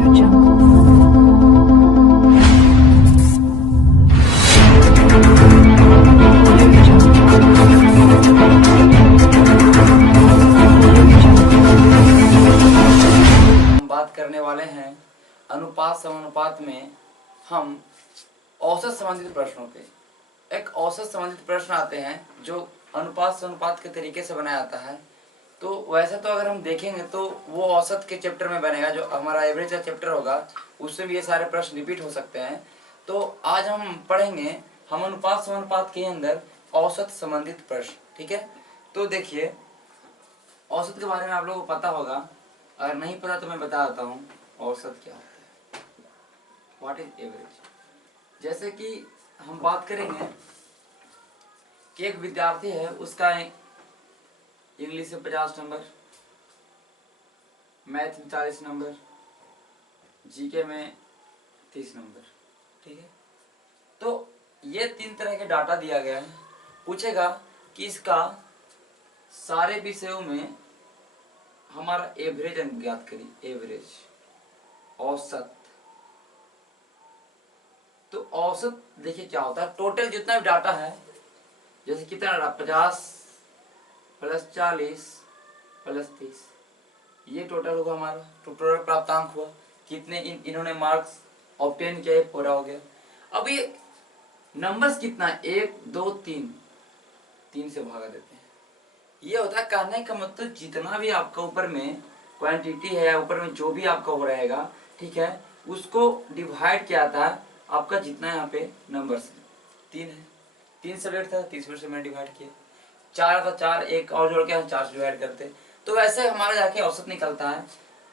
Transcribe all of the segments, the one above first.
बात करने वाले हैं अनुपात समानुपात में हम औसत संबंधित प्रश्नों पे। एक औसत संबंधित प्रश्न आते हैं जो अनुपात समानुपात के तरीके से बनाया जाता है। तो वैसे तो अगर हम देखेंगे तो वो औसत के चैप्टर में बनेगा, जो हमारा एवरेज का चैप्टर होगा उसमें भी ये सारे प्रश्न रिपीट हो सकते हैं। तो आज हम पढ़ेंगे हम अनुपात समानुपात के अंदर औसत संबंधित प्रश्न। ठीक है, तो देखिए औसत के बारे में आप लोगों को पता होगा, अगर नहीं पता तो मैं बता देता हूँ औसत क्या होता है, व्हाट इज एवरेज। जैसे कि हम बात करेंगे कि एक विद्यार्थी है, उसका इंग्लिश में 50 नंबर, मैथ में 40 नंबर, जीके में 30 नंबर। ठीक है, तो ये 3 तरह के डाटा दिया गया है। पूछेगा कि इसका सारे विषयों में हमारा एवरेज अंक ज्ञात करिए, एवरेज औसत। तो औसत देखिए क्या होता है, टोटल जितना भी डाटा है, जैसे कितना डाटा 50 प्लस 40 प्लस 30, ये टोटल होगा हमारा, टोटल प्राप्तांक हुआ। कितने इन्होंने मार्क्स ऑब्टेन किए, पूरा हो गया। अब ये नंबर्स कितना है, 1 2 3, 3 से भागा देते हैं। ये होता है कहने का मतलब जितना भी आपका ऊपर में क्वांटिटी है या ऊपर में जो भी आपका हो रहेगा, ठीक है, उसको डिवाइड किया था आपका जितना यहाँ पे नंबर्स है। 3 है, 3 सब्जेक्ट था, 30 से मैंने डिवाइड किया। 4 था, 4 एक और जोड़ के हम 4 से डिवाइड करते। तो वैसे हमारा जाके औसत निकलता है।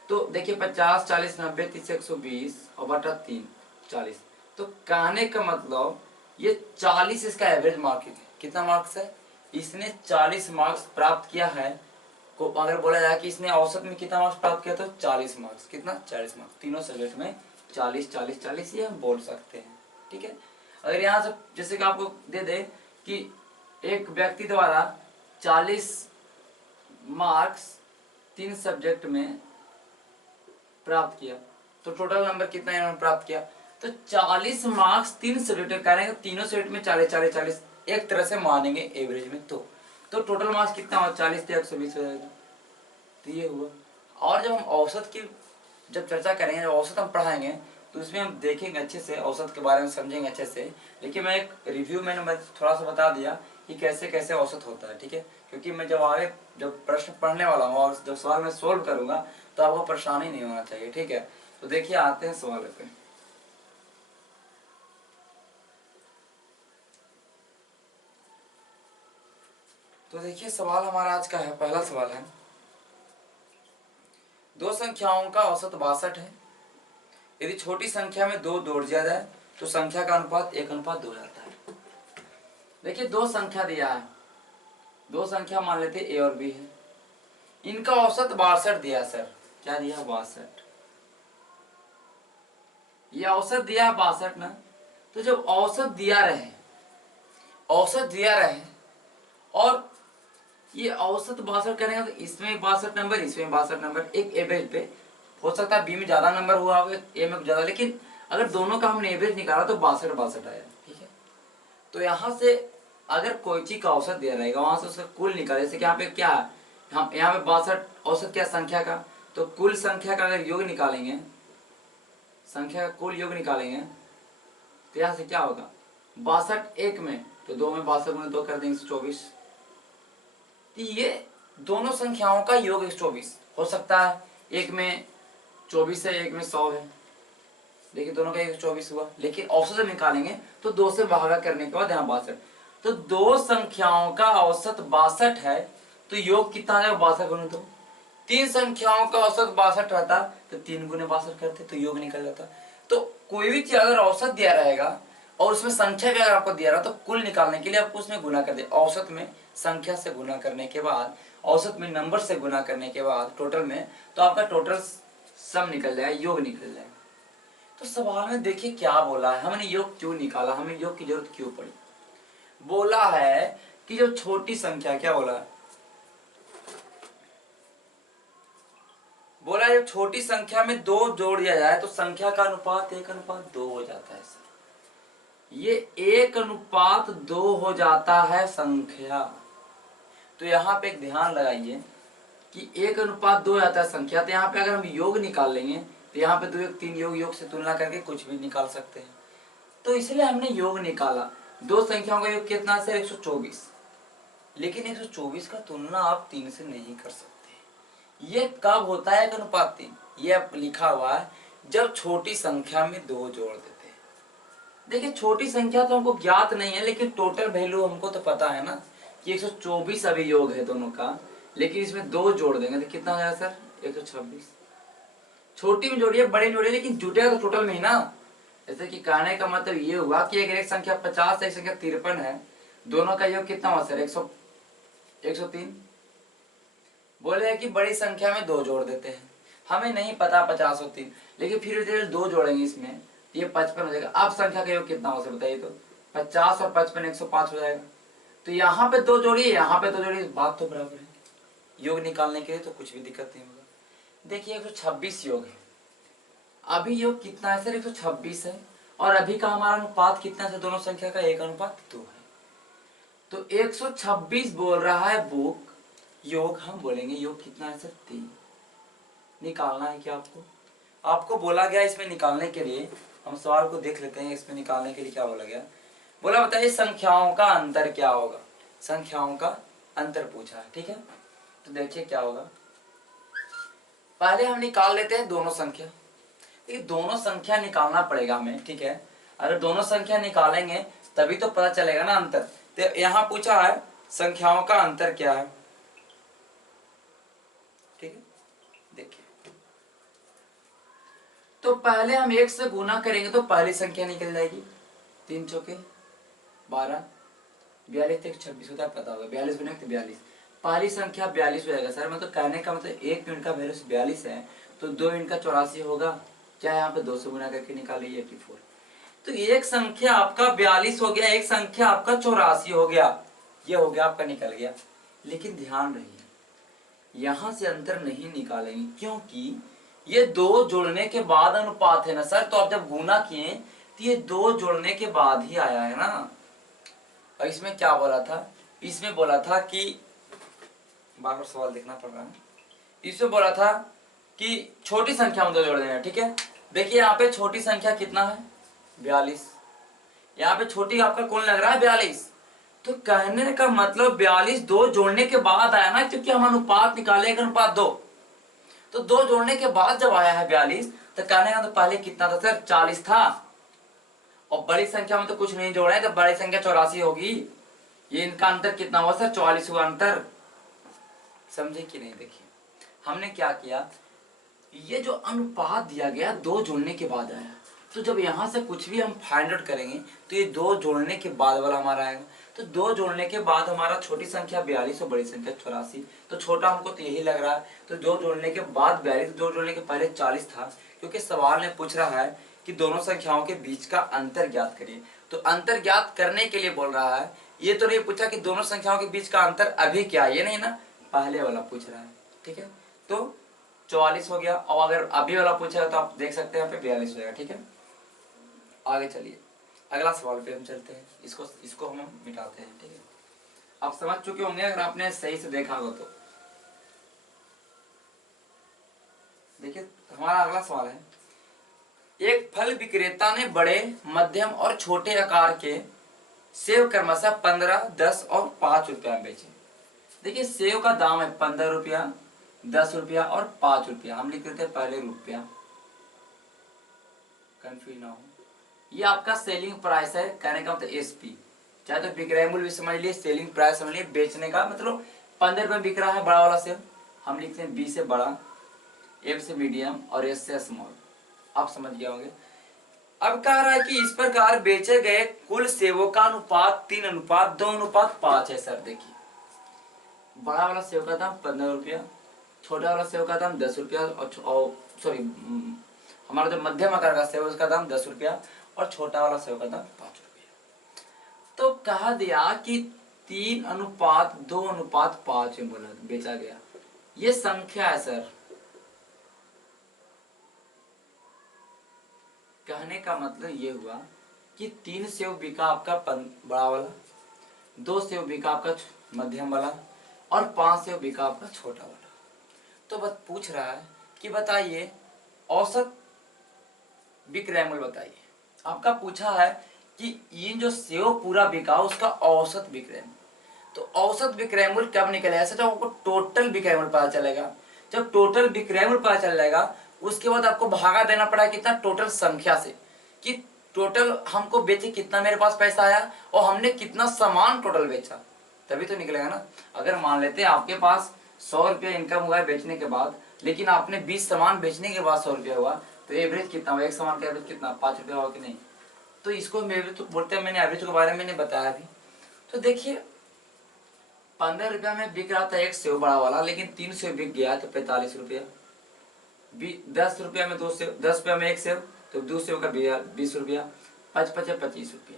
तो देखिए 50 40 90 30 120 और बटा 3 40। तो कहने का मतलब ये 40 इसका एवरेज मार्क है। कितना मार्क्स है, इसने 40 मार्क्स प्राप्त किया है। को अगर बोला जाए कि इसने औसत में कितना मार्क्स प्राप्त किया तो 40 मार्क्स। कितना, 40 मार्क्स, तीनों सब्जेक्ट में 40 40 40, ये हम बोल सकते हैं। ठीक है, अगर यहाँ से जैसे कि आपको दे दे कि एक व्यक्ति द्वारा 40 मार्क्स 3 सब्जेक्ट में प्राप्त किया, तो टोटल नंबर कितना इन्होंने प्राप्त किया। तो 40 मार्क्स 3 सब्जेक्ट करेंगे, तीनों सब्जेक्ट में 40 40 40, एक तरह से मानेंगे एवरेज में। तो टोटल मार्क्स कितना हुआ, 40 से 120 हो जाएगा। तो ये हुआ। और जब हम औसत की जब चर्चा करेंगे, जब औसत हम पढ़ाएंगे, तो इसमें हम देखेंगे अच्छे से, औसत के बारे में समझेंगे अच्छे से। लेकिन मैं एक रिव्यू में मैं थोड़ा सा बता दिया कि कैसे कैसे औसत होता है। ठीक है, क्योंकि मैं जब आगे जब प्रश्न पढ़ने वाला हूँ और जब सवाल मैं सोल्व करूंगा तो आपको परेशानी नहीं होना चाहिए। ठीक है, तो देखिए आते हैं सवाल पे। तो देखिए सवाल हमारा आज का है, पहला सवाल है, दो संख्याओं का औसत 62 है। यदि छोटी संख्या में 2 जोड़ दिया जाए तो संख्या का अनुपात 1:2 जाता है। देखिए दो संख्या दिया है, दो संख्या मान लेते ए और बी है, इनका औसत 62 दिया। सर क्या दिया, 62। ये औसत दिया है 62 ना। तो जब औसत दिया रहे, औसत दिया रहे और ये औसत 62 करेंगे तो इसमें 62 नंबर, इसमें 62 नंबर, एक एवरेज पे हो सकता है बी में ज्यादा नंबर हुआ होगा, ए में ज्यादा, लेकिन अगर दोनों का हमने एवरेज निकाला तो 62 62 आया। ठीक है, तो यहाँ से अगर कोई चीज का औसत दिया रहेगा, वहां से उसका कुल निकाले। जैसे कि यहाँ पे क्या है, हम यहाँ पे 62 औसत क्या संख्या का, तो कुल संख्या का अगर योग निकालेंगे, संख्या का कुल योग निकालेंगे, तो यहाँ से क्या होगा, 62 एक में, तो 2 में 62 गुणे 2 कर देंगे 24। ये दोनों संख्याओं का योग 124 हो सकता है, एक में 24 है, एक में 100 है। देखिए दोनों का 124 हुआ, लेकिन औसत जब निकालेंगे तो 2 से भागा करने के बाद यहाँ 62। तो दो संख्याओं का औसत 62 है, तो योग कितना आ जाएगा, 62 गुणे 2। 3 संख्याओं का औसत 62 रहता तो 3 गुणे 62 करते तो योग निकल जाता। तो कोई भी चीज अगर औसत दिया रहेगा और उसमें संख्या भी अगर आपको दिया रहा तो कुल निकालने के लिए आपको उसमें गुना कर दे। औसत में संख्या से गुना करने के बाद, औसत में नंबर से गुना करने के बाद टोटल में, तो आपका टोटल सम निकल जाएगा, योग निकल जाएगा। तो सवाल में देखिए क्या बोला है, हमने योग क्यों निकाला, हमें योग की जरूरत क्यों पड़ी। बोला है कि जो छोटी संख्या, क्या बोला है, बोला है जब छोटी संख्या में 2 जोड़ दिया जाए तो संख्या का अनुपात 1:2 हो जाता है सर। ये 1:2 हो जाता है संख्या। तो यहाँ पे एक ध्यान लगाइए कि 1:2 हो जाता है संख्या। तो यहाँ पे अगर हम योग निकाल लेंगे तो यहाँ पे 2 1 3 योग से तुलना करके कुछ भी निकाल सकते हैं। तो इसलिए हमने योग निकाला। दो संख्याओं का योग कितना है? 124। लेकिन 124 का तुलना आप 3 से नहीं कर सकते। ये कब होता है 1:3? ये अब लिखा हुआ है जब छोटी संख्या में 2 जोड़ देते हैं। देखिए छोटी संख्या तो हमको ज्ञात नहीं है, लेकिन टोटल वैल्यू हमको तो पता है ना कि 124 अभी योग है दोनों का, लेकिन इसमें 2 जोड़ देंगे तो कितना हो जाएगा सर? 126। छोटी में जोड़िए बड़ी में जोड़िए, लेकिन जुटेगा तो टोटल में ही ना। जैसे कि कहने का मतलब ये हुआ कि एक संख्या 50 एक संख्या 53 है, दोनों का योग कितना हुआ सर? 103। बोले कि बड़ी संख्या में 2 जोड़ देते हैं। हमें नहीं पता 50 और 3, लेकिन फिर धीरे 2 जोड़ेंगे इसमें, ये 55 हो जाएगा। अब संख्या का योग कितना हो सर बताइए? तो 50 और 55 105 हो जाएगा। तो यहाँ पे 2 जोड़िए, यहाँ पे 2 जोड़िए, बात तो बराबर है। योग निकालने के लिए तो कुछ भी दिक्कत नहीं होगा। देखिए 126 योग है। अभी योग कितना है सर? 126 है। और अभी का हमारा अनुपात कितना है दोनों संख्या का? 1:2 है। तो 126 बोल रहा है बुक, योग हम बोलेंगे योग कितना है सर? 3। निकालना है क्या आपको? आपको बोला गया इसमें निकालने के लिए, हम सवाल को देख लेते हैं। इसमें निकालने के लिए क्या बोला गया? बोला बताइए संख्याओं का अंतर क्या होगा। संख्याओं का अंतर पूछा है, ठीक है। तो देखिए क्या होगा। पहले हम निकाल लेते हैं दोनों संख्या। देखिए दोनों संख्या निकालना पड़ेगा हमें, ठीक है। अगर दोनों संख्या निकालेंगे तभी तो पता चलेगा ना अंतर। तो यहाँ पूछा है संख्याओं का अंतर क्या है, ठीक है। देखिए तो पहले हम 1 से गुना करेंगे तो पहली संख्या निकल जाएगी। 3 चौके 12, 42 तक 26 होता है, पता होगा। 42 गुना 42, पहली संख्या 42 हो जाएगा सर। मतलब कहने का मतलब 1 यूनिट का वैल्यू 42 है, तो 2 यूनिट का 84 होगा। क्या यहाँ पे 2 से गुना करके निकालिए 84। तो एक संख्या आपका 42 हो गया, एक संख्या आपका 84 हो गया। ये हो गया आपका, निकल गया। लेकिन ध्यान रहिए यहां से अंतर नहीं निकालेंगे, क्योंकि ये 2 जोड़ने के बाद अनुपात है ना सर। तो आप जब गुना किए तो ये 2 जोड़ने के बाद ही आया है ना। और इसमें क्या बोला था? इसमें बोला था कि, बार बार सवाल देखना पड़ रहा है। इसमें बोला था कि छोटी संख्या में 2 जोड़ देना, ठीक है। देखिए यहाँ पे छोटी संख्या कितना है? 42। यहाँ पे छोटी आपका कौन लग रहा है? 42। तो कहने का मतलब 42 2 जोड़ने के बाद आया ना, क्योंकि हम अनुपात निकाले 1:2। तो 2 जोड़ने के बाद जब आया है 42, तो कहने का तो पहले कितना था सर? 40 था। और बड़ी संख्या में तो कुछ नहीं जोड़ा है, तो बड़ी संख्या 84 होगी। ये इनका अंतर कितना हुआ सर? 44 हुआ अंतर। समझे कि नहीं? देखिए हमने क्या किया, ये जो अनुपात दिया गया 2 जोड़ने के बाद आया। तो जब यहाँ से कुछ भी हम फाइंड आउट करेंगे तो ये 2 जोड़ने के बाद वाला हमारा आएगा। तो 2 जोड़ने के बाद हमारा छोटी संख्या 42 और बड़ी संख्या 84। तो छोटा हमको तो यही लग रहा है। तो 2 जोड़ने के बाद 42, 2 जोड़ने के पहले 40 था, क्योंकि सवाल में पूछ रहा है कि दोनों संख्याओं के बीच का अंतर ज्ञात करिए। तो अंतर ज्ञात करने के लिए बोल रहा है। ये तो नहीं पूछा कि दोनों संख्याओं के बीच का अंतर अभी क्या है, ये नहीं ना, पहले वाला पूछ रहा है, ठीक है। तो 44 हो गया। और अगर अभी वाला पूछा तो आप देख सकते हैं यहाँ पे 42 हो जाएगा, ठीक है। आगे चलिए अगला सवाल पे हम चलते हैं। इसको हम मिटाते हैं, ठीक है। आप समझ चुके होंगे अगर आपने सही से देखा हो तो। देखिए हमारा अगला सवाल है, एक फल विक्रेता ने बड़े, मध्यम और छोटे आकार के सेब क्रमशः 15, 10 और 5 रुपया बेचे। देखिए सेब का दाम है 15 रुपया, 10 रुपया और 5 रुपया। हम लिख देते हैं पहले रुपया, कंफ्यूज ना हो। ये आपका सेलिंग प्राइस है, कहने का मतलब एसपी। चाहे तो विक्रय मूल्य भी समझ लिए, सेलिंग प्राइस समझ लिए, बेचने का मतलब 15 रुपये बिक रहा है बड़ा वाला सेब। हम लिखते हैं बी से बड़ा, एम से मीडियम और एस से स्मॉल। आप समझ गए होंगे। अब कह रहा है कि इस प्रकार बेचे गए कुल सेबों का अनुपात 3:2:5 है सर। देखिए बड़ा वाला सेब का दाम 15 रुपया, छोटा वाला सेब का दाम 10 रुपया, और सॉरी हमारा जो मध्यम आकार का सेब उसका दाम 10 रुपया और छोटा वाला सेब का दाम 5 रुपया। तो कहा दिया कि 3:2:5 में बोला बेचा गया। ये संख्या है सर, कहने का मतलब ये हुआ कि 3 सेव बिका आपका बड़ा वाला, 2 सेव बिका आपका मध्यम वाला और 5 सेव बिका आपका छोटा वाला। तो बस पूछ रहा है कि बताइए औसत विक्रय मूल्य बताइए। आपका पूछा है कि ये जो सेव पूरा बिका उसका औसत विक्रय मूल्य। तो औसत विक्रय मूल्य कब निकलेगा? ऐसा जब आपको टोटल विक्रय मूल्य पता चलेगा। जब टोटल विक्रय मूल्य पता चल जाएगा उसके बाद आपको भागा देना पड़ा कितना, टोटल संख्या से, कि टोटल हमको बेचे कितना, मेरे पास पैसा आया और हमने कितना सामान टोटल बेचा, तभी तो निकलेगा ना। अगर मान लेते हैं आपके पास 100 रुपया इनकम हुआ है बेचने के बाद, लेकिन आपने 20 सामान बेचने के बाद 100 रुपया हुआ, तो एवरेज कितना हुआ? एक सामान का एवरेज कितना, 5 रुपया हुआ कि नहीं? तो इसको एवरेज तो बोलते हैं, मैंने एवरेज के बारे में नहीं बताया अभी। तो देखिए 15 रुपया में बिक रहा था एक सेव बड़ा वाला, लेकिन 3 सेव बिक गया तो 45 रुपया। 10 रुपया में 2 सेव, 10 रुपया में एक सेव, तो 2 सेव का 20 रुपया, 5 5 25 रुपया।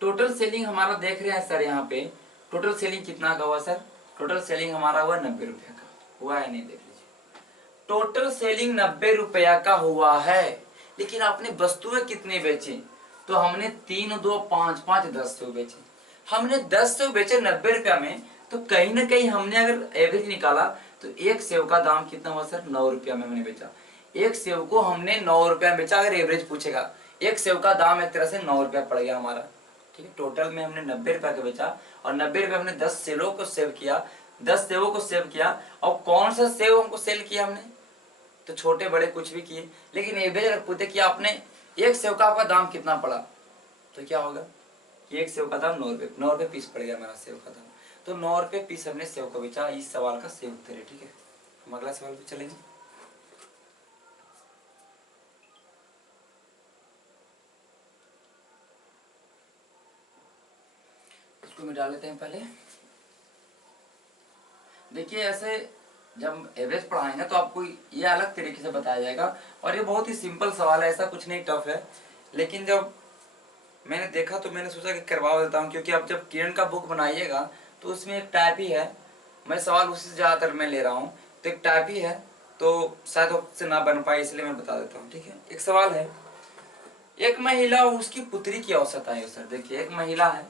टोटल सेलिंग हमारा देख रहे हैं सर, यहाँ पे टोटल सेलिंग कितना का हुआ सर? टोटल सेलिंग हमारा हुआ 90 रुपया का, हुआ है नहीं? देख लीजिए, टोटल सेलिंग 90 रुपया का हुआ है, लेकिन आपने वस्तुएं कितनी बेची? तो हमने 3 2 5 5 10 सेव बेचे। हमने 10 सेव बेचे 90 रुपया में, तो कहीं ना कहीं हमने अगर एवरेज निकाला तो एक सेव का दाम कितना हुआ सर? 9 रुपया में हमने बेचा। एक सेव को हमने 9 रुपया में बेचा। अगर एवरेज पूछेगा, एक सेव का दाम एक तरह से 9 रुपया पड़ गया हमारा, ठीक है। टोटल में हमने 90 रुपया का बेचा और 90 रुपया हमने 10 सेलों को सेव किया, 10 सेवों को सेव किया। और कौन सा सेव हमको सेल किया हमने? तो छोटे बड़े कुछ भी किए, लेकिन एवरेज अगर पूछे कि आपने एक सेव का आपका दाम कितना पड़ा, तो क्या होगा? एक सेव का दाम 9 रुपये, 9 रुपये पीस पड़ गया हमारा सेव का दाम। तो 9 रुपये पीस हमने सेव को बेचा। इस सवाल का सही उत्तर है, ठीक है। हम अगला सवाल पे चलेंगे। इसको मिटा लेते हैं पहले। देखिए ऐसे जब एवरेज पढ़ाएंगे तो आपको ये अलग तरीके से बताया जाएगा, और ये बहुत ही सिंपल सवाल है, ऐसा कुछ नहीं टफ है। लेकिन जब मैंने देखा तो मैंने सोचा कि करवा देता हूँ, क्योंकि आप जब किरण का बुक बनाइएगा तो उसमें एक टाइप ही है, मैं सवाल उसी से ज़्यादातर मैं ले रहा हूँ, तो एक टाइप ही है, तो शायद उससे ना बन पाए, इसलिए मैं बता देता हूँ, ठीक है। एक सवाल है, एक महिला और उसकी पुत्री की औसत आयु। सर देखिए, एक महिला है,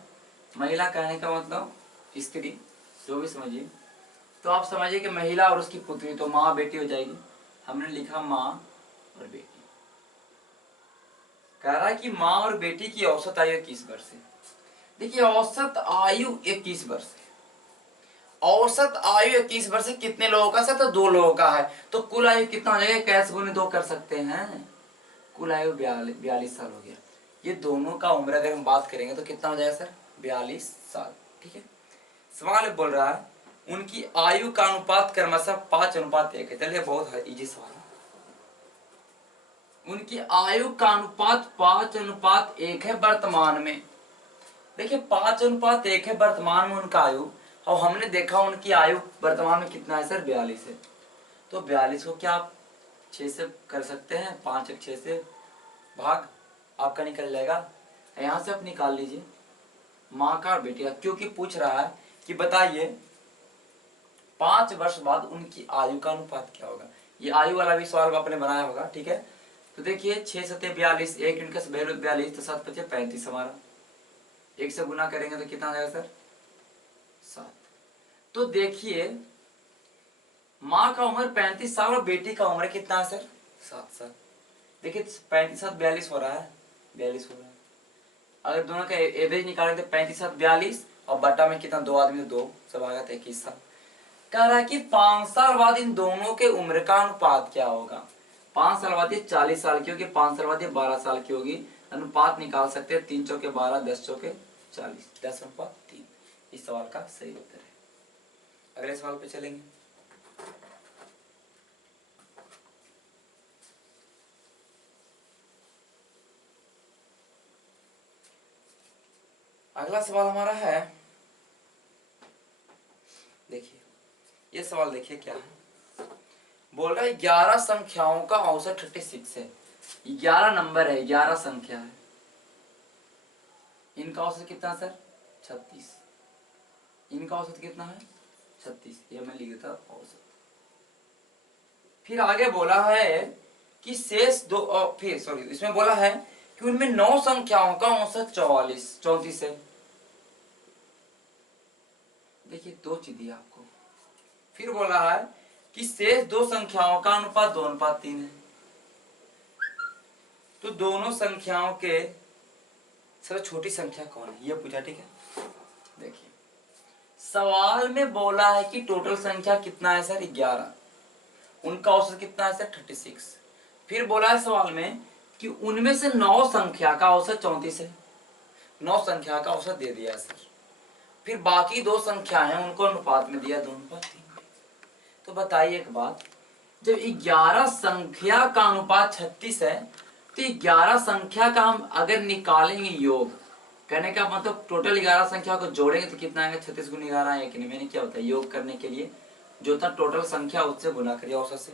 महिला कहने का मतलब स्त्री, जो भी समझिए, तो आप समझिए कि महिला और उसकी पुत्री, तो माँ बेटी हो जाएगी। हमने लिखा माँ और बेटी। कह रहा है कि माँ और बेटी की औसत आयु 21 वर्ष है। देखिए औसत आयु 21 वर्ष है। औसत आयु 21 वर्ष है। कितने लोगों का सर? तो 2 लोगों का है। तो कुल आयु कितना हो जाएगा? कैसे गुने 2 कर सकते हैं? कुल आयु 42 साल हो गया। ये दोनों का उम्र अगर हम बात करेंगे तो कितना हो जाएगा सर? 42 साल, ठीक है। सवाल बोल रहा है उनकी आयु का अनुपात क्रमशः 5:1 है। चलिए बहुत इजी सवाल है। उनकी आयु का अनुपात 5:1 है वर्तमान में। देखिए 5:1 है वर्तमान में उनका आयु, और हमने देखा उनकी आयु वर्तमान में कितना है सर? 42 है। तो 42 को क्या आप 6 से कर सकते हैं? 5 एक 6 से भाग आपका निकल जाएगा। यहाँ से आप निकाल लीजिए माँ का और बेटी का, क्योंकि पूछ रहा है कि बताइए 5 वर्ष बाद उनकी आयु का अनुपात क्या होगा। ये आयु वाला भी सवाल आपने बनाया होगा, ठीक है। तो देखिए 6 7 42, 1 यूनिट का वैल्यू 42, तो 7 5 35 हमारा। 1 से गुना करेंगे तो कितना आ जाएगा सर? 7। तो देखिए माँ का उम्र 35 साल और बेटी का उम्र कितना है सर? 7 साल। देखिए 35 7 42 हो रहा है, 42 हो रहा है। अगर दोनों का एवरेज निकालें तो 35 7 42, और बटा में कितना? 2 आदमी तो 2, सब आ गया 21 साल। कह रहा है कि 5 साल बाद इन दोनों के उम्र का अनुपात क्या होगा। 5 साल बाद ये 40 साल की होगी, 5 साल बाद ये 12 साल की होगी। अनुपात निकाल सकते हैं, 3 चौके 12, 10 चौके 40, 10:3। इस सवाल का सही उत्तर है। अगले सवाल पे चलेंगे। अगला सवाल हमारा है, देखिए ये सवाल देखिए क्या है। बोल रहा है 11 संख्याओं का औसत 36 है। 11 नंबर है, 11 संख्या है, इनका औसत कितना सर? 36। इनका औसत कितना है? 36। ये मैं लिख देता औसत। फिर आगे बोला है कि शेष दो फिर सॉरी इसमें बोला है कि उनमें 9 संख्याओं का औसत 34 है। देखिए 2 चीज दी आपको। फिर बोला है कि शेष 2 संख्याओं का अनुपात 2:3 है। तो दोनों संख्याओं के सबसे छोटी संख्या कौन है ये पूछा, ठीक है। देखिए सवाल में बोला है कि टोटल संख्या कितना है सर 11, उनका औसत कितना है सर 36। फिर बोला है सवाल में कि उनमें से 9 संख्या का औसत 34 है, 9 संख्या का औसत दे दिया सर। फिर बाकी 2 संख्या है उनको अनुपात में दिया 2:3। तो बताइए एक बात, जब 11 संख्या का अनुपात 36 है तो 11 संख्या का हम अगर निकालेंगे योग, कहने का मतलब टोटल 11 संख्या को जोड़ेंगे तो कितना आएगा 36 गुना 11 आएगा कि नहीं। मैंने क्या बताया योग करने के लिए जो था टोटल संख्या उससे गुना करिए औसत से।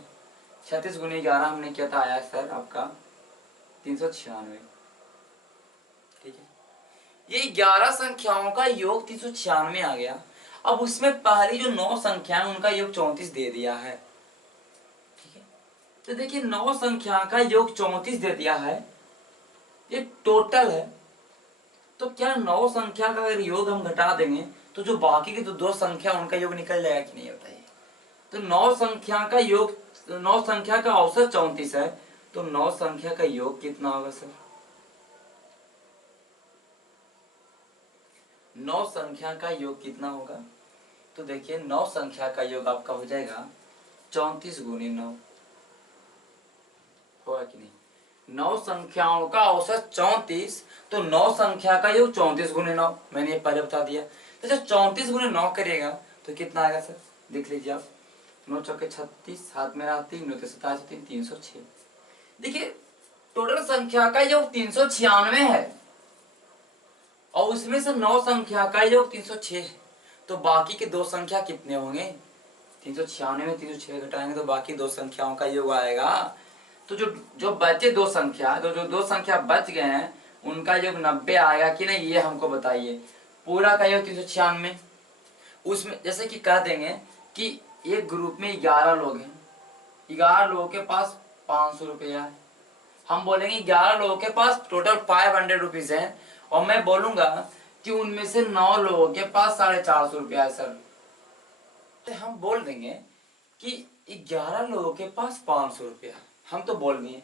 36 गुना 11 हमने किया था आया सर आपका 396, ठीक है। ये 11 संख्याओं का योग 396 आ गया। अब उसमें पहली जो 9 संख्या है उनका योग 34 दे दिया है, ठीक है। तो देखिए 9 संख्या का योग 34 दे दिया है, ये टोटल है। तो क्या 9 संख्या का अगर योग हम घटा देंगे तो जो बाकी की तो 2 संख्या उनका योग निकल जाएगा कि नहीं बताइए। तो 9 संख्या का योग 9 संख्या का औसत 34 है, तो 9 संख्या का योग कितना होगा सर? 9 संख्या का योग कितना होगा? तो देखिए 9 संख्या का योग आपका हो जाएगा 34 गुने 9, होगा कि नहीं। 9 संख्याओं का औसत 34, तो 9 संख्या का योग 34 गुने 9, मैंने ये पहले बता दिया। तो जब 34 गुने 9 करिएगा तो कितना आएगा सर? देख लीजिए आप, 9 चौके 36, हाथ में रहा 3, 9 27 3, 306। देखिए टोटल संख्या का योग 396 है और उसमें से 9 संख्या का योग 306 है, तो बाकी के 2 संख्या कितने होंगे? 396 में 306 घटाएंगे तो बाकी 2 संख्याओं का योग आएगा। तो जो जो बचे 2 संख्या, तो जो 2 संख्या बच गए हैं उनका योग 90 आएगा कि नहीं, ये हमको बताइए। पूरा का योग 396, उसमें जैसे कि कह देंगे कि एक ग्रुप में 11 लोग हैं, 11 लोगों के पास 500 रुपया है। हम बोलेंगे 11 लोगों के पास टोटल 500 रुपीज है और मैं बोलूंगा कि उनमें से 9 लोगों के पास 450 रुपया है सर। तो हम बोल देंगे कि 11 लोगों के पास 500 रुपया, हम तो बोल दिए।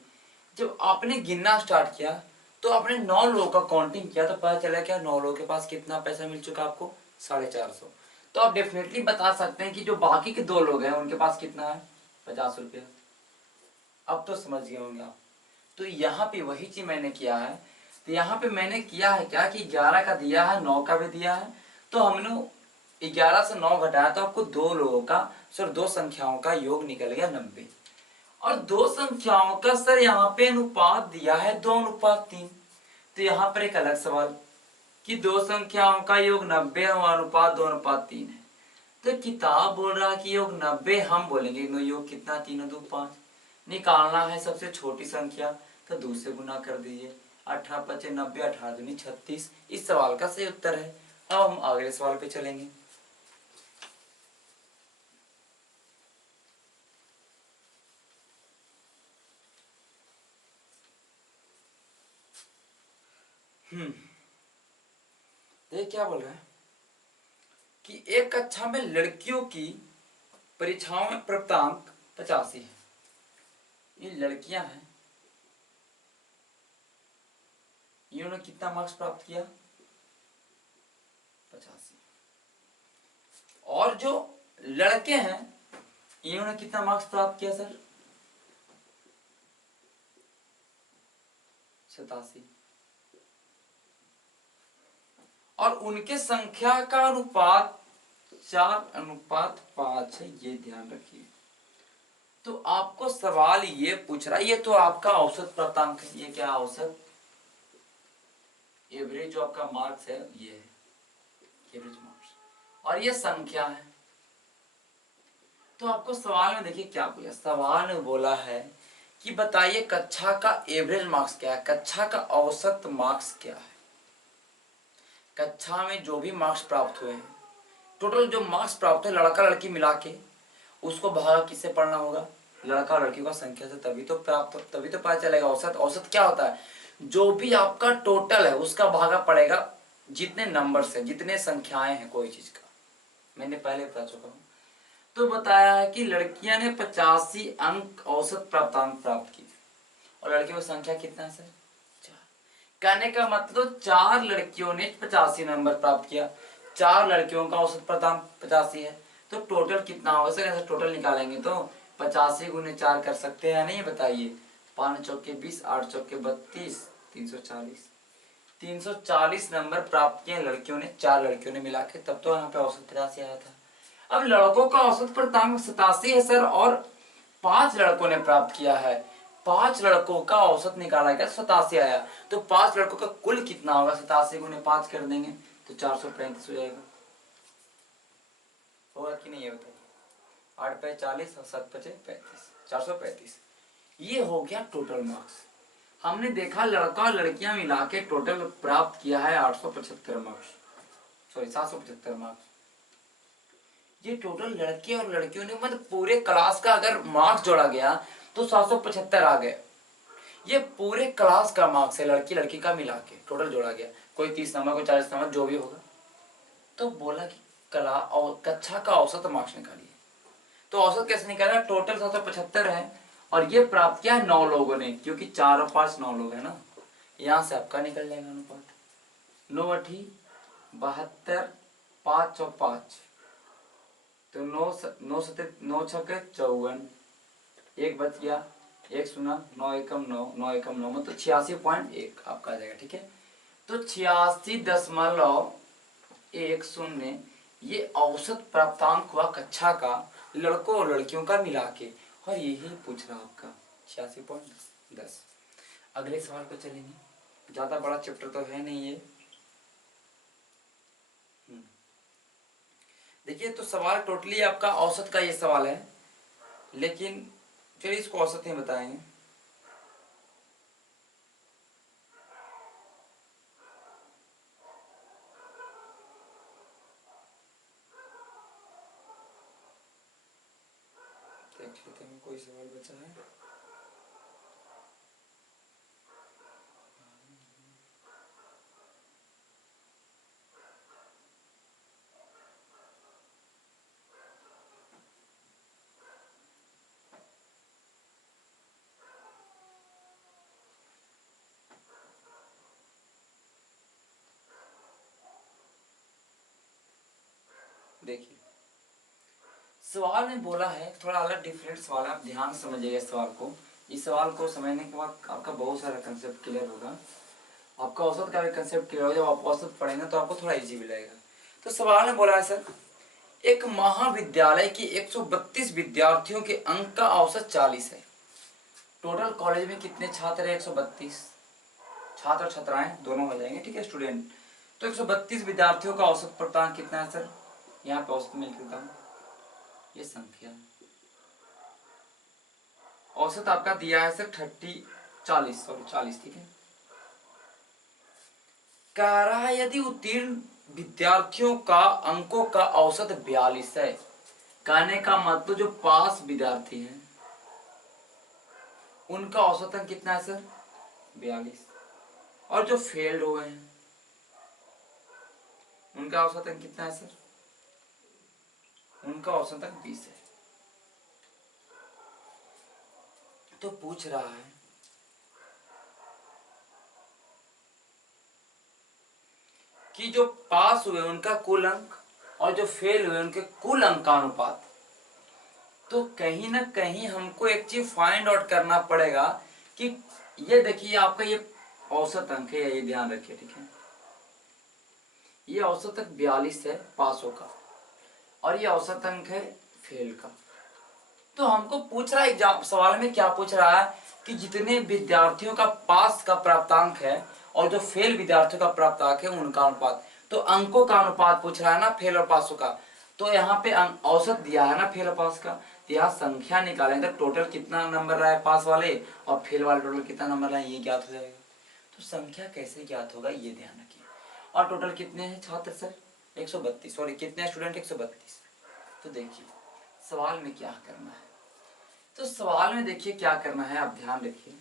जब आपने गिनना स्टार्ट किया तो आपने 9 लोगों का काउंटिंग किया तो पता चला क्या 9 लोगों के पास कितना पैसा मिल चुका आपको? 450। तो आप डेफिनेटली बता सकते हैं कि जो बाकी के 2 लोग हैं उनके पास कितना है? 50 रुपया। अब तो समझ गए होंगे आप। तो यहाँ पे वही चीज मैंने किया है। तो यहाँ पे मैंने किया है क्या कि 11 का दिया है, 9 का भी दिया है, तो हमने 11 से 9 घटाया तो आपको 2 लोगों का सर 2 संख्याओं का योग निकल गया 90। और 2 संख्याओं का सर यहाँ पे अनुपात दिया है 2:3। तो यहाँ पर एक अलग सवाल कि 2 संख्याओं का योग 90 और अनुपात 2:3 है। तो किताब बोल रहा है कि योग 90, हम बोलेंगे योग कितना? 3 2 5। निकालना है सबसे छोटी संख्या तो 2 से गुना कर दीजिए। 18 5 90, 18 दूनी 36। इस सवाल का सही उत्तर है। अब हम अगले सवाल पे चलेंगे। ये क्या बोल रहा है कि एक कक्षा में लड़कियों की परीक्षाओं में प्राप्तांक 85 है। ये लड़कियां हैं, इन्होंने कितना मार्क्स प्राप्त किया? 85। और जो लड़के हैं इन्होंने कितना मार्क्स प्राप्त किया सर? 87। और उनके संख्या का अनुपात 4:5 है, ये ध्यान रखिए। तो आपको सवाल ये पूछ रहा है, ये तो आपका औसत प्राप्तांक है, ये क्या औसत एवरेज जो आपका मार्क्स है ये है एवरेज मार्क्स, और ये संख्या है। तो आपको सवाल में देखिए क्या पूछा, सवाल में बोला है कि बताइए कक्षा का एवरेज मार्क्स क्या है, कक्षा का औसत मार्क्स क्या है। कक्षा में जो भी मार्क्स प्राप्त हुए हैं, टोटल जो मार्क्स प्राप्त है लड़का लड़की मिला के, उसको भागा किससे पढ़ना होगा? लड़का और लड़की का संख्या से तभी तो पता चलेगा औसत। औसत क्या होता है, जो भी आपका टोटल है उसका भागा पड़ेगा जितने नंबर से, जितने संख्याएं हैं कोई चीज का। मैंने पहले बता चुका हूँ। तो बताया है कि लड़कियां ने 85 अंक औसत प्राप्तांक प्राप्त की और लड़कियों की संख्या कितना है सर, 4। कहने का मतलब 4 लड़कियों ने 85 नंबर प्राप्त किया, 4 लड़कियों का औसत प्राप्तांक 85 है, तो टोटल कितना होगा सर। ऐसे टोटल निकालेंगे तो 85 गुने 4 कर सकते हैं नहीं, बताइए। 5 चौके 20, 8 चौके 32, 340। 340 नंबर प्राप्त किए लड़कियों ने, 4 लड़कियों ने मिला के, तब तो यहाँ पे औसत 85 आया था। अब लड़कों का औसत प्राप्तांक 87 है सर, और 5 लड़कों ने प्राप्त किया है। 5 लड़कों का औसत निकाला गया, 87 आया, तो 5 लड़कों का कुल कितना होगा, 87 गुने 5 कर देंगे तो 435 हो जाएगा। होगा कि नहीं ये बताइए। 8 पे 40 और 7 पचे 35, 435। ये हो गया टोटल मार्क्स। हमने देखा लड़का और लड़कियां मिला के टोटल प्राप्त किया है 875 मार्क्स, सॉरी 775 मार्क्स। ये टोटल लड़के और लड़कियों ने, मतलब पूरे क्लास का अगर मार्क्स जोड़ा गया तो 775 आ गए। ये पूरे क्लास का मार्क्स है, लड़की लड़की का मिला के टोटल जोड़ा गया। कोई 30 नंबर, कोई 40 नंबर, जो भी होगा। तो बोला कि कला और कक्षा का औसत मार्क्स निकालिए। तो औसत कैसे निकाला, टोटल 775 है और ये प्राप्त किया 9 लोगों ने, क्योंकि 4 और 5 9 लोग है ना। यहां से आपका निकल जाएगा अनुपात 9 8 72, 5 और 5, तो 9 9 7 9 6 54, एक बच गया, एक सुना, 9 एकम 9, 9 एकम 9, मतलब 86.1 आपका आ जाएगा। ठीक है, तो 86.10 ये औसत प्राप्तांक हुआ कक्षा का लड़कों और लड़कियों का मिला के, और यही पूछ रहा आपका 86.10। अगले सवाल पे चलेंगे, ज्यादा बड़ा चैप्टर तो है नहीं ये। देखिए, तो सवाल टोटली आपका औसत का ये सवाल है, लेकिन फिर इसको औसत ही बताएंगे। देख लेते हैं कोई सवाल बचा है। देखिए, सवाल में बोला है, थोड़ा अलग डिफरेंट सवाल है, आप ध्यान से समझिएगा इस सवाल को। इस सवाल को समझने के बाद आपका बहुत सारा कंसेप्ट क्लियर होगा। आपका औसत का भी कंसेप्ट क्लियर होगा, जब आप औसत पढ़ेंगे तो आपको थोड़ा इजी भी लगेगा। तो सवाल में बोला है सर, एक महाविद्यालय की 132 विद्यार्थियों के अंक का औसत 40 है। टोटल कॉलेज में कितने छात्र है, 132 छात्र छात्राएं दोनों हो जाएंगे, ठीक है, स्टूडेंट। तो 132 विद्यार्थियों का औसत प्राप्तांक कितना है सर, यहाँ पे औसत मिल चुका है, ये संख्या। औसत आपका दिया है सर 40, ठीक है। कह रहा है यदि उत्तीर्ण विद्यार्थियों का अंकों का औसत 42 है, कहने का मतलब जो पास विद्यार्थी हैं उनका औसत अंक कितना है सर, 42, और जो फेल्ड हुए हैं उनका औसत अंक कितना है सर, उनका औसत अंक 20 है। तो पूछ रहा है कि जो पास हुए उनका कुल अंक और जो फेल हुए उनके कुल अंक का अनुपात। तो कहीं ना कहीं हमको एक चीज फाइंड आउट करना पड़ेगा कि ये देखिए आपका ये औसत अंक है, ये ध्यान रखिए, ठीक है। ये औसत अंक 42 है पासों का, और ये औसत अंक है फेल का। तो हमको पूछ रहा है एग्जाम सवाल में, क्या पूछ रहा है कि जितने विद्यार्थियों का पास का प्राप्तांक है और जो फेल विद्यार्थियों का प्राप्तांक है उनका अनुपात। तो अंकों का अनुपात पूछ रहा है ना, फेल और पासों का। तो यहाँ पे औसत दिया है ना फेल और पास का, तो यहाँ संख्या निकालेंगे तो टोटल कितना नंबर रहा है पास वाले और फेल वाले टोटल कितना नंबर रहा है ये ज्ञात हो जाएगा। तो संख्या कैसे ज्ञात होगा ये ध्यान रखिए। और टोटल कितने हैं छात्र सर, 132, सॉरी कितने स्टूडेंट, 132। तो देखिए सवाल में क्या करना है, तो सवाल में देखिए क्या करना है, आप ध्यान रखिए।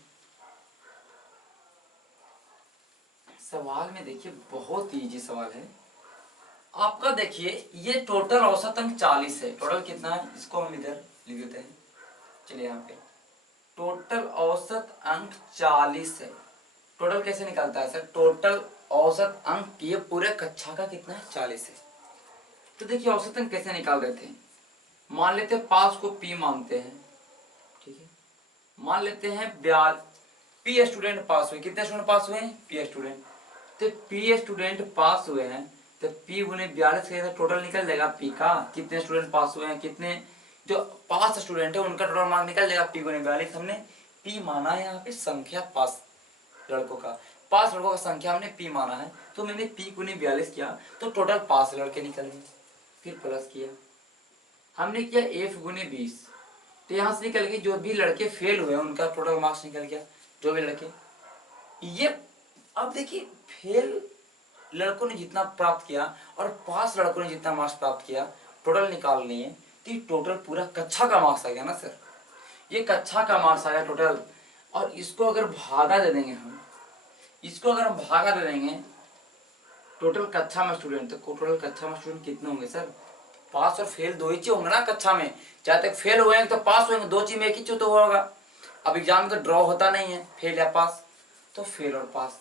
सवाल में देखिए बहुत इजी सवाल है आपका। देखिए ये टोटल औसत अंक 40 है। टोटल कितना है इसको हम इधर लिख देते हैं। चलिए यहाँ पे टोटल औसत अंक 40 है। टोटल कैसे निकलता है सर? टोटल औसत अंक ये पूरे कक्षा का कितना है? 40 है। तो देखिए औसत अंक कैसे निकाल रहे थे। मान लेते हैं पास को पी मानते हैं, ठीक है। मान लेते हैं पी स्टूडेंट पास हुए। कितने स्टूडेंट पास हुए हैं? P student. तो पी स्टूडेंट पास हुए हैं तो पी गुने 42 के टोटल निकल जाएगा पी का। कितने स्टूडेंट पास हुए हैं, कितने जो पास स्टूडेंट है उनका टोटल मार्क निकल जाएगा पी गुने 42। हमने पी माना है यहाँ पे संख्या पास लड़कों का। पास लड़कों का संख्या हमने पी माना है, तो मैंने पी गुने 42 किया तो टोटल पास लड़के निकल गए। फिर प्लस किया, हमने किया एफ गुने 20, तो यहाँ से निकल गए जो भी लड़के फेल हुए उनका टोटल मार्क्स निकल गया। जो भी लड़के ये, अब देखिए फेल लड़कों ने जितना प्राप्त किया और पास लड़कों ने जितना मार्क्स प्राप्त किया टोटल निकाल लिए, तो ये टोटल पूरा कक्षा का मार्क्स आ गया ना सर। ये कक्षा का मार्क्स आ गया टोटल। और इसको अगर भागा दे देंगे हम, इसको अगर हम भागा दे देंगे टोटल कक्षा में स्टूडेंट, तो टोटल कक्षा में स्टूडेंट कितने होंगे सर? पास और फेल दो ही चीज होंगे ना कक्षा में। चाहे तक फेल हुए तो पास हुए, दो चीज में एक ही चीज तो होगा। अब एग्जाम में तो ड्रॉ होता नहीं है फेल या पास, तो फेल और पास।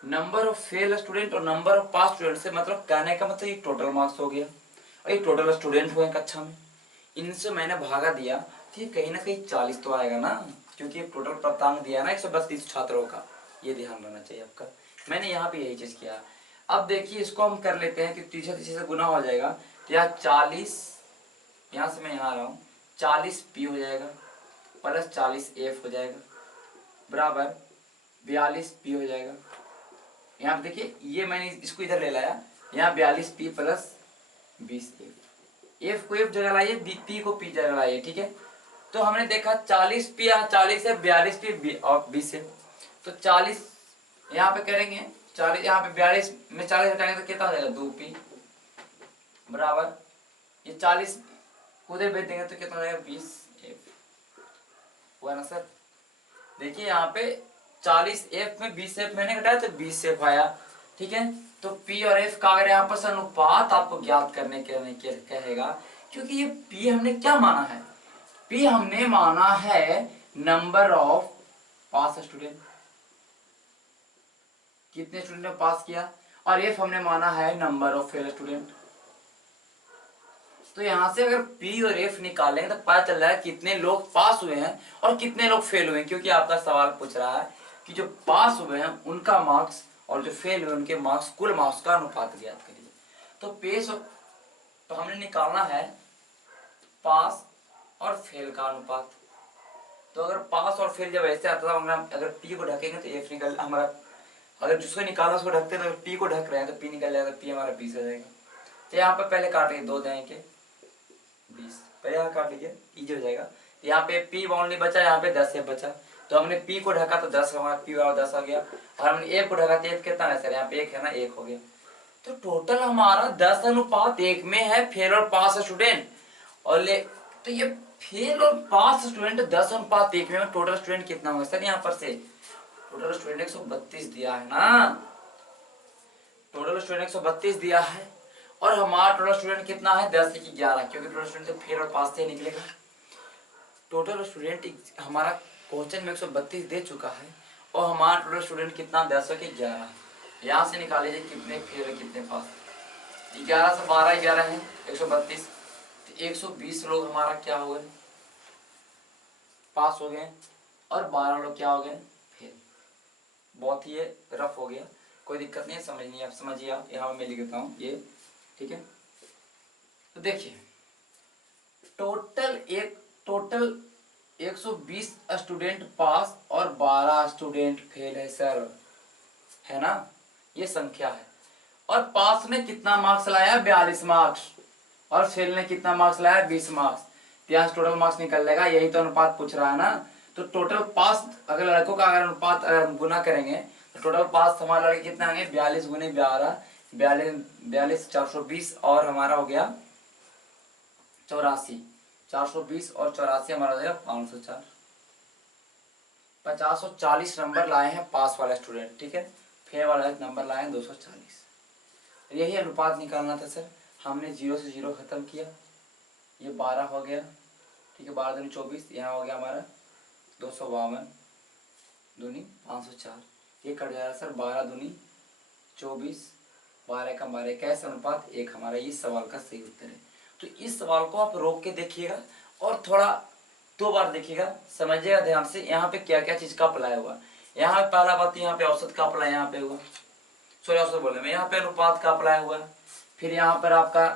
नंबर ऑफ फेल स्टूडेंट और नंबर ऑफ पास स्टूडेंट से मतलब कहने का मतलब ये टोटल मार्क्स हो गया और ये टोटल स्टूडेंट हुए कक्षा में। इनसे मैंने भागा दिया तो ये कहीं ना कहीं 40 तो आएगा ना, क्योंकि टोटल प्राप्तांक दिया है ना 132 छात्रों का। ये ध्यान रखना चाहिए आपका। मैंने यहाँ पे यही चीज किया। अब देखिए इसको हम कर लेते हैं कि तीसरे से गुना हो जाएगा, तो यहाँ 40, यहाँ से मैं यहाँ आ रहा हूँ, 40 पी हो जाएगा प्लस 40 एफ हो जाएगा बराबर 42 पी हो जाएगा। यहाँ पे देखिए ये मैंने इसको इधर ले लाया, यहाँ 42 पी प्लस 20 एफ को एफ जगह लाइए, पी को पी जगह लाइए, ठीक है। तो हमने देखा 40 पी यहाँ 40 है, 42 पी और 20 है, तो 40 यहाँ पे करेंगे 40, यहाँ पे 42 में 40 हटाएंगे तो कितना हो जाएगा 2 पी बराबर ये 40 उधर भेज देंगे तो कितना हो जाएगा 20 एफ हुआ ना सर। देखिए यहाँ पे 40 एफ में 20 एफ मैंने घटाया तो 20 एफ आया, ठीक है। तो पी और एफ का अगर यहाँ पर अनुपात आपको ज्ञात करने के कहेगा, क्योंकि ये पी हमने क्या माना है? पी हमने माना है नंबर ऑफ पास स्टूडेंट, कितने स्टूडेंट ने पास किया, और एफ हमने माना है नंबर ऑफ फेल स्टूडेंट। तो यहां से अगर पी और एफ निकालेंगे तो पता चल रहा है कितने लोग पास हुए हैं और कितने लोग फेल हुए हैं, क्योंकि आपका सवाल पूछ रहा है कि जो पास हुए हैं उनका मार्क्स और जो फेल हुए उनके मार्क्स, कुल मार्क्स का अनुपात ज्ञात करिए। तो पेस तो हमने निकालना है पास और फेल का अनुपात। तो अगर पास और फेल जब ऐसे आता था, अगर पी को ढकेंगे तो एफ निकल हमारा, अगर जिसको निकालना उसको ढकते तो पी को ढक रहे हैं तो पी निकल जाएगा, पी हमारा 20 हो जाएगा। तो यहाँ पे पहले काटेंगे 2 जाएंगे 20, पहले यहाँ काट लीजिए इजी हो जाएगा। तो यहाँ पे पी बाउंड बचा, यहाँ पे 10 एफ बचा, तो हमने पी को ढका तो 10 हमारा पी और 10 आ गया, और हमने एफ को ढका तो एफ कितना है सर? यहाँ पे 1 है ना, 1 हो गया। तो टोटल हमारा 10:1 में है फेल और पास स्टूडेंट। और ले तो ये फेल और पास स्टूडेंट 10:1 में टोटल स्टूडेंट कितना होगा सर? यहाँ पर से टोटल स्टूडेंट 132 दिया है ना, टोटल स्टूडेंट 132 दिया है, और हमारा टोटल स्टूडेंट कितना है? 10 की 11, क्योंकि टोटल स्टूडेंट तो फेल और पास से निकलेगा। टोटल स्टूडेंट हमारा क्वेश्चन में 132 दे चुका है, और हमारा टोटल स्टूडेंट कितना? 10 की 11। यहाँ से निकाल लीजिए कितने फेल और कितने पास। 11 से 12, 11 है 132, तो 120 लोग हमारा क्या हो गए? पास हो गए, और 12 लोग क्या हो गए? फेल। बहुत ही रफ हो गया, कोई दिक्कत नहीं है, समझिए आप यहाँ मैं लिख देता हूँ ये, ठीक है। तो देखिए टोटल 120 स्टूडेंट पास और 12 स्टूडेंट फेल है सर, है ना, ये संख्या है। और पास ने कितना मार्क्स लाया? 42 मार्क्स, और फेल ने कितना मार्क्स लाया? 20 मार्क्स। तो यहाँ टोटल मार्क्स निकल जाएगा, यही तो अनुपात पूछ रहा है ना। तो टोटल पास अगर लड़कों का अगर अनुपात गुना करेंगे तो टोटल पास हमारे लड़के कितना आएंगे? 42 गुने 12, 42 420, और हमारा हो गया 84, 420 और 84 हमारा हो जाएगा 504। 50 और 40 नंबर लाए हैं पास वाला स्टूडेंट, ठीक है। फेल वाला नंबर लाए हैं 240। यही अनुपात निकालना था सर। हमने 0 से 0 खत्म किया, ये 12 हो गया, ठीक है। 12 दूनी 24, यहाँ हो गया हमारा 252 दूनी 504। ये कट जाएगा सर 12 दूनी 24, 12 का 12, कैसे अनुपात 1 हमारा ये सवाल का सही उत्तर है। तो इस सवाल को आप रोक के देखिएगा और थोड़ा 2 बार देखिएगा, समझिएगा ध्यान से यहाँ पे क्या क्या चीज का अप्लाई हुआ। यहाँ पे पहला बात, यहाँ पे औसत का अप्लाई यहाँ पे हुआ, सॉरी औसत बोले मैं, यहाँ पे अनुपात का अप्लाई हुआ। फिर यहाँ पर आपका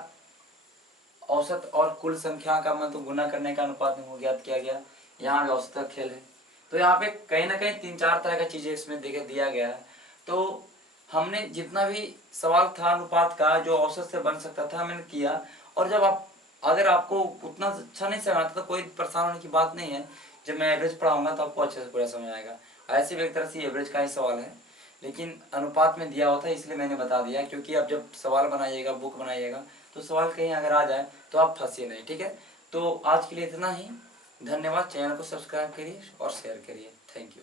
औसत और कुल संख्या का मतलब गुना करने का अनुपात में ज्ञात किया गया। यहाँ भी औसत का खेल है। तो यहाँ पे कहीं ना कहीं 3-4 तरह का चीजें इसमें देखे दिया गया है। तो हमने जितना भी सवाल था अनुपात का जो औसत से बन सकता था मैंने किया। और जब आप अगर आपको उतना अच्छा नहीं समझ आता तो कोई परेशान होने की बात नहीं है। जब मैं एवरेज पढ़ाऊंगा तो आपको अच्छे से पूरा समझ आएगा। ऐसे भी एक तरह से एवरेज का ही सवाल है, लेकिन अनुपात में दिया हुआ था इसलिए मैंने बता दिया। क्योंकि अब जब सवाल बनाइएगा, बुक बनाइएगा, तो सवाल कहीं अगर आ जाए तो आप फंसिए नहीं, ठीक है। तो आज के लिए इतना ही। धन्यवाद। चैनल को सब्सक्राइब करिए और शेयर करिए। Thank you.